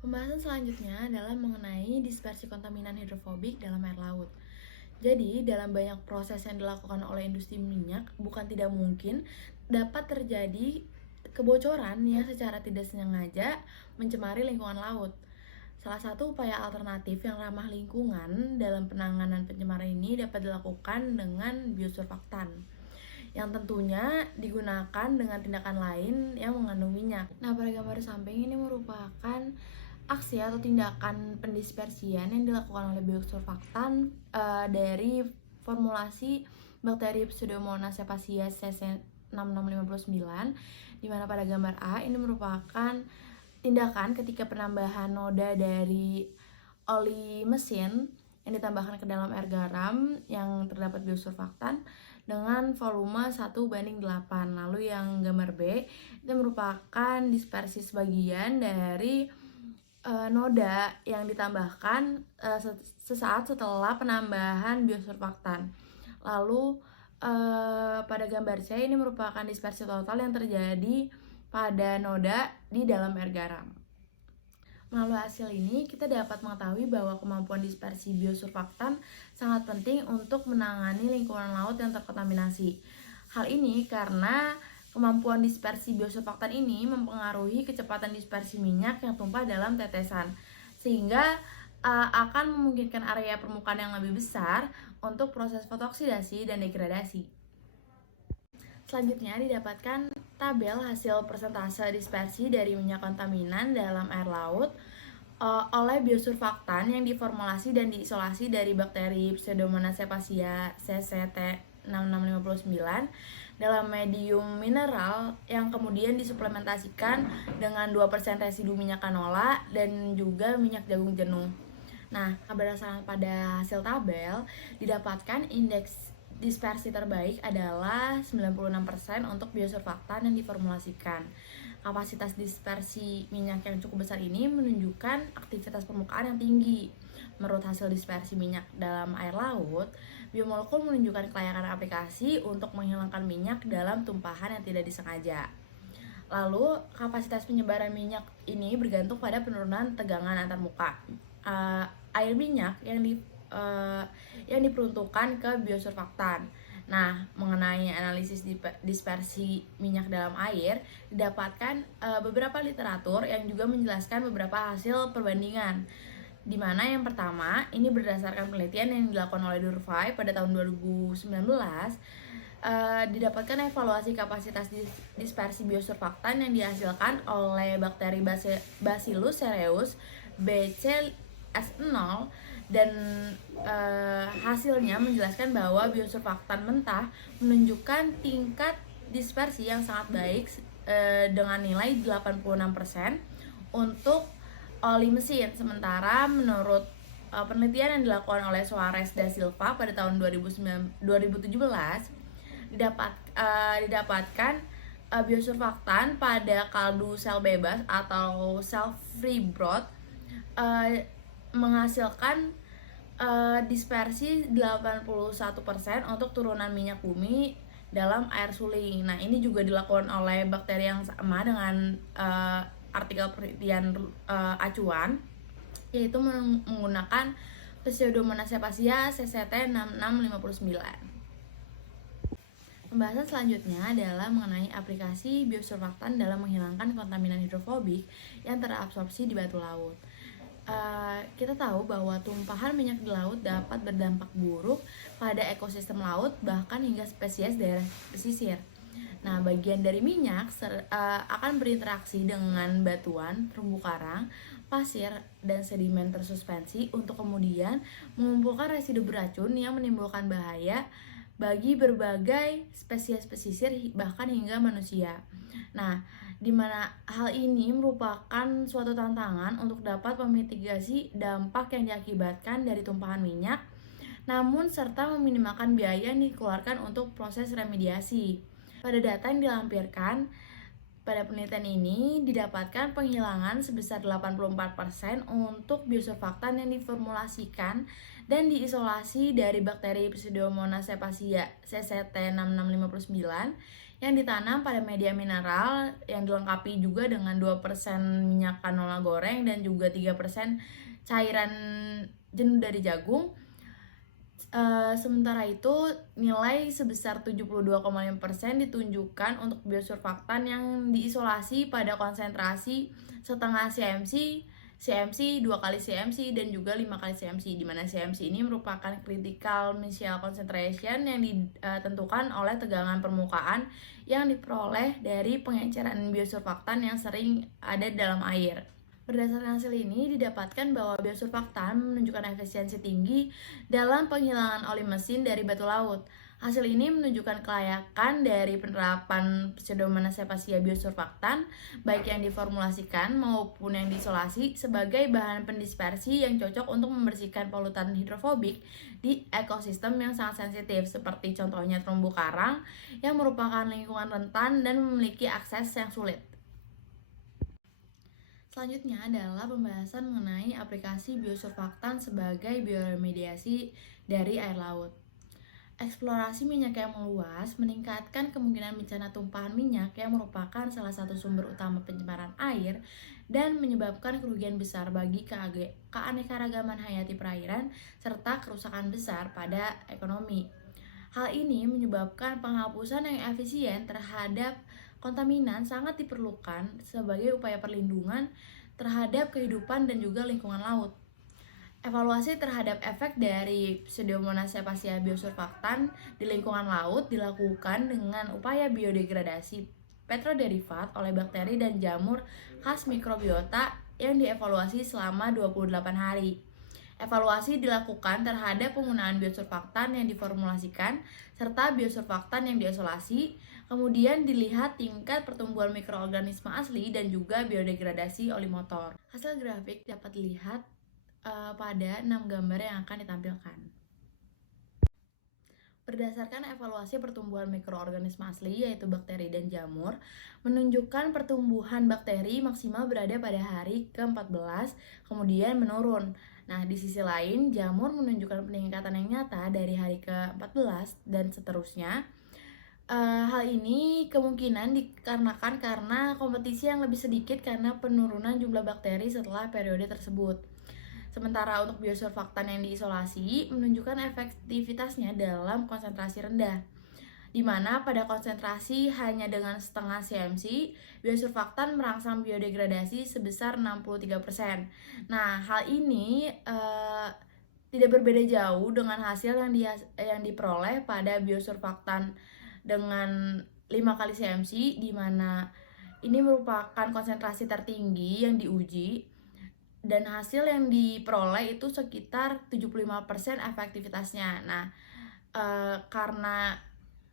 Pembahasan selanjutnya adalah mengenai dispersi kontaminan hidrofobik dalam air laut. Jadi, dalam banyak proses yang dilakukan oleh industri minyak, bukan tidak mungkin dapat terjadi kebocoran yang secara tidak sengaja mencemari lingkungan laut. Salah satu upaya alternatif yang ramah lingkungan dalam penanganan pencemaran ini dapat dilakukan dengan biosurfaktan, yang tentunya digunakan dengan tindakan lain yang mengandung minyak. Nah, pada gambar samping ini merupakan aksi atau tindakan pendispersian yang dilakukan oleh biosurfaktan dari formulasi bakteri Pseudomonas cepacia CC6659, di mana pada gambar A ini merupakan tindakan ketika penambahan noda dari oli mesin yang ditambahkan ke dalam air garam yang terdapat biosurfaktan dengan volume 1:8. Lalu yang gambar B itu merupakan dispersi sebagian dari noda yang ditambahkan sesaat setelah penambahan biosurfaktan. Lalu pada gambar C ini merupakan dispersi total yang terjadi pada noda di dalam air garam. Melalui hasil ini, kita dapat mengetahui bahwa kemampuan dispersi biosurfaktan sangat penting untuk menangani lingkungan laut yang terkontaminasi. Hal ini karena kemampuan dispersi biosurfaktan ini mempengaruhi kecepatan dispersi minyak yang tumpah dalam tetesan, sehingga akan memungkinkan area permukaan yang lebih besar untuk proses fotoksidasi dan degradasi. Selanjutnya didapatkan tabel hasil persentase dispersi dari minyak kontaminan dalam air laut oleh biosurfaktan yang diformulasi dan diisolasi dari bakteri Pseudomonas cepacia CCT6659 dalam medium mineral yang kemudian disuplementasikan dengan 2% residu minyak kanola dan juga minyak jagung jenuh. Nah, berdasarkan pada hasil tabel, didapatkan indeks dispersi terbaik adalah 96% untuk biosurfaktan yang diformulasikan. Kapasitas dispersi minyak yang cukup besar ini menunjukkan aktivitas permukaan yang tinggi. Menurut hasil dispersi minyak dalam air laut, biomolekul menunjukkan kelayakan aplikasi untuk menghilangkan minyak dalam tumpahan yang tidak disengaja. Lalu, kapasitas penyebaran minyak ini bergantung pada penurunan tegangan antarmuka. Air minyak yang diperuntukkan ke biosurfaktan. Nah, mengenai analisis dispersi minyak dalam air, didapatkan beberapa literatur yang juga menjelaskan beberapa hasil perbandingan. Di mana yang pertama, ini berdasarkan penelitian yang dilakukan oleh Durvai pada tahun 2019, didapatkan evaluasi kapasitas dispersi biosurfaktan yang dihasilkan oleh bakteri Bacillus cereus BCS0, dan hasilnya menjelaskan bahwa biosurfaktan mentah menunjukkan tingkat dispersi yang sangat baik dengan nilai 86% untuk oli mesin. Sementara menurut penelitian yang dilakukan oleh Suarez da Silva pada tahun 2017 didapatkan biosurfaktan pada kaldu sel bebas atau cell free broth menghasilkan dispersi 81% untuk turunan minyak bumi dalam air suling. Nah, ini juga dilakukan oleh bakteri yang sama dengan artikel penelitian acuan, yaitu menggunakan Pseudomonas cepacia CCT6659. Pembahasan selanjutnya adalah mengenai aplikasi biosurfaktan dalam menghilangkan kontaminan hidrofobik yang terabsorpsi di batu laut. Kita tahu bahwa tumpahan minyak di laut dapat berdampak buruk pada ekosistem laut, bahkan hingga spesies daerah pesisir. Nah, bagian dari minyak akan berinteraksi dengan batuan, terumbu karang, pasir, dan sedimen tersuspensi untuk kemudian mengumpulkan residu beracun yang menimbulkan bahaya bagi berbagai spesies pesisir, bahkan hingga manusia. Nah, di mana hal ini merupakan suatu tantangan untuk dapat memitigasi dampak yang diakibatkan dari tumpahan minyak, namun serta meminimalkan biaya yang dikeluarkan untuk proses remediasi. Pada data yang dilampirkan pada penelitian ini, didapatkan penghilangan sebesar 84% untuk biosurfaktan yang diformulasikan dan diisolasi dari bakteri Pseudomonas cepacia CCT6659 yang ditanam pada media mineral yang dilengkapi juga dengan 2% minyak canola goreng dan juga 3% cairan jenuh dari jagung. Sementara itu, nilai sebesar 72,5% ditunjukkan untuk biosurfaktan yang diisolasi pada konsentrasi setengah CMC, CMC, 2 kali CMC, dan juga 5 kali CMC, di mana CMC ini merupakan critical micelle concentration yang ditentukan oleh tegangan permukaan yang diperoleh dari pengenceran biosurfaktan yang sering ada dalam air. Berdasarkan hasil ini, didapatkan bahwa biosurfaktan menunjukkan efisiensi tinggi dalam penghilangan oli mesin dari batu laut. Hasil ini menunjukkan kelayakan dari penerapan Pseudomonas cepacia biosurfaktan, baik yang diformulasikan maupun yang diisolasi, sebagai bahan pendispersi yang cocok untuk membersihkan polutan hidrofobik di ekosistem yang sangat sensitif, seperti contohnya terumbu karang yang merupakan lingkungan rentan dan memiliki akses yang sulit. Selanjutnya adalah pembahasan mengenai aplikasi biosurfaktan sebagai bioremediasi dari air laut. Eksplorasi minyak yang meluas meningkatkan kemungkinan bencana tumpahan minyak yang merupakan salah satu sumber utama pencemaran air dan menyebabkan kerugian besar bagi keanekaragaman hayati perairan serta kerusakan besar pada ekonomi. Hal ini menyebabkan penghapusan yang efisien terhadap kontaminan sangat diperlukan sebagai upaya perlindungan terhadap kehidupan dan juga lingkungan laut. Evaluasi terhadap efek dari Pseudomonas cepacia biosurfaktan di lingkungan laut dilakukan dengan upaya biodegradasi petroderivat oleh bakteri dan jamur khas mikrobiota yang dievaluasi selama 28 hari. Evaluasi dilakukan terhadap penggunaan biosurfaktan yang diformulasikan serta biosurfaktan yang diisolasi, kemudian dilihat tingkat pertumbuhan mikroorganisme asli dan juga biodegradasi oli motor. Hasil grafik dapat dilihat pada 6 gambar yang akan ditampilkan. Berdasarkan evaluasi pertumbuhan mikroorganisme asli, yaitu bakteri dan jamur, menunjukkan pertumbuhan bakteri maksimal berada pada hari ke-14, kemudian menurun. Nah, di sisi lain, jamur menunjukkan peningkatan yang nyata dari hari ke-14 dan seterusnya. Hal ini kemungkinan dikarenakan karena kompetisi yang lebih sedikit karena penurunan jumlah bakteri setelah periode tersebut. Sementara untuk biosurfaktan yang diisolasi menunjukkan efektivitasnya dalam konsentrasi rendah, di mana pada konsentrasi hanya dengan setengah CMC, biosurfaktan merangsang biodegradasi sebesar 63%. Nah, hal ini tidak berbeda jauh dengan hasil yang diperoleh pada biosurfaktan dengan 5 kali CMC, di mana ini merupakan konsentrasi tertinggi yang diuji, dan hasil yang diperoleh itu sekitar 75% efektivitasnya. Nah, karena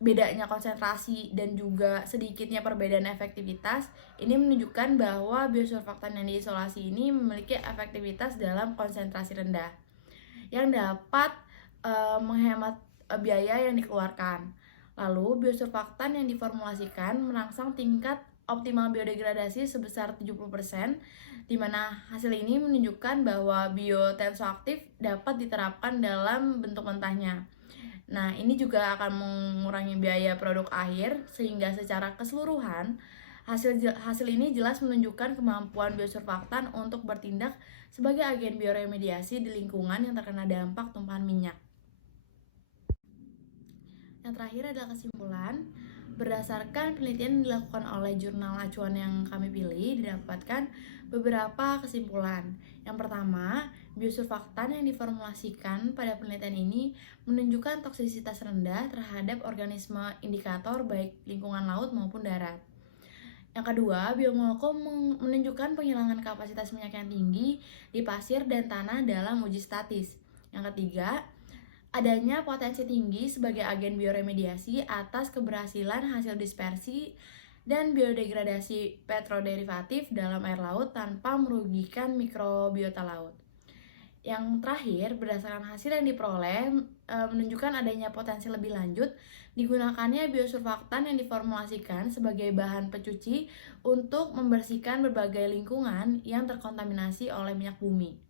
bedanya konsentrasi dan juga sedikitnya perbedaan efektivitas, ini menunjukkan bahwa biosurfaktan yang diisolasi ini memiliki efektivitas dalam konsentrasi rendah yang dapat menghemat biaya yang dikeluarkan. Lalu, biosurfaktan yang diformulasikan merangsang tingkat optimal biodegradasi sebesar 70%, di mana hasil ini menunjukkan bahwa biotensoaktif dapat diterapkan dalam bentuk mentahnya. Nah, ini juga akan mengurangi biaya produk akhir, sehingga secara keseluruhan hasil ini jelas menunjukkan kemampuan biosurfaktan untuk bertindak sebagai agen bioremediasi di lingkungan yang terkena dampak tumpahan minyak. Yang terakhir adalah kesimpulan. Berdasarkan penelitian yang dilakukan oleh jurnal acuan yang kami pilih, didapatkan beberapa kesimpulan. Yang pertama, biosurfaktan yang diformulasikan pada penelitian ini menunjukkan toksisitas rendah terhadap organisme indikator baik lingkungan laut maupun darat. Yang kedua, biomolekul menunjukkan penghilangan kapasitas minyak yang tinggi di pasir dan tanah dalam uji statis. Yang ketiga, adanya potensi tinggi sebagai agen bioremediasi atas keberhasilan hasil dispersi dan biodegradasi petroderivatif dalam air laut tanpa merugikan mikrobiota laut. Yang terakhir, berdasarkan hasil yang diperoleh menunjukkan adanya potensi lebih lanjut digunakannya biosurfaktan yang diformulasikan sebagai bahan pencuci untuk membersihkan berbagai lingkungan yang terkontaminasi oleh minyak bumi.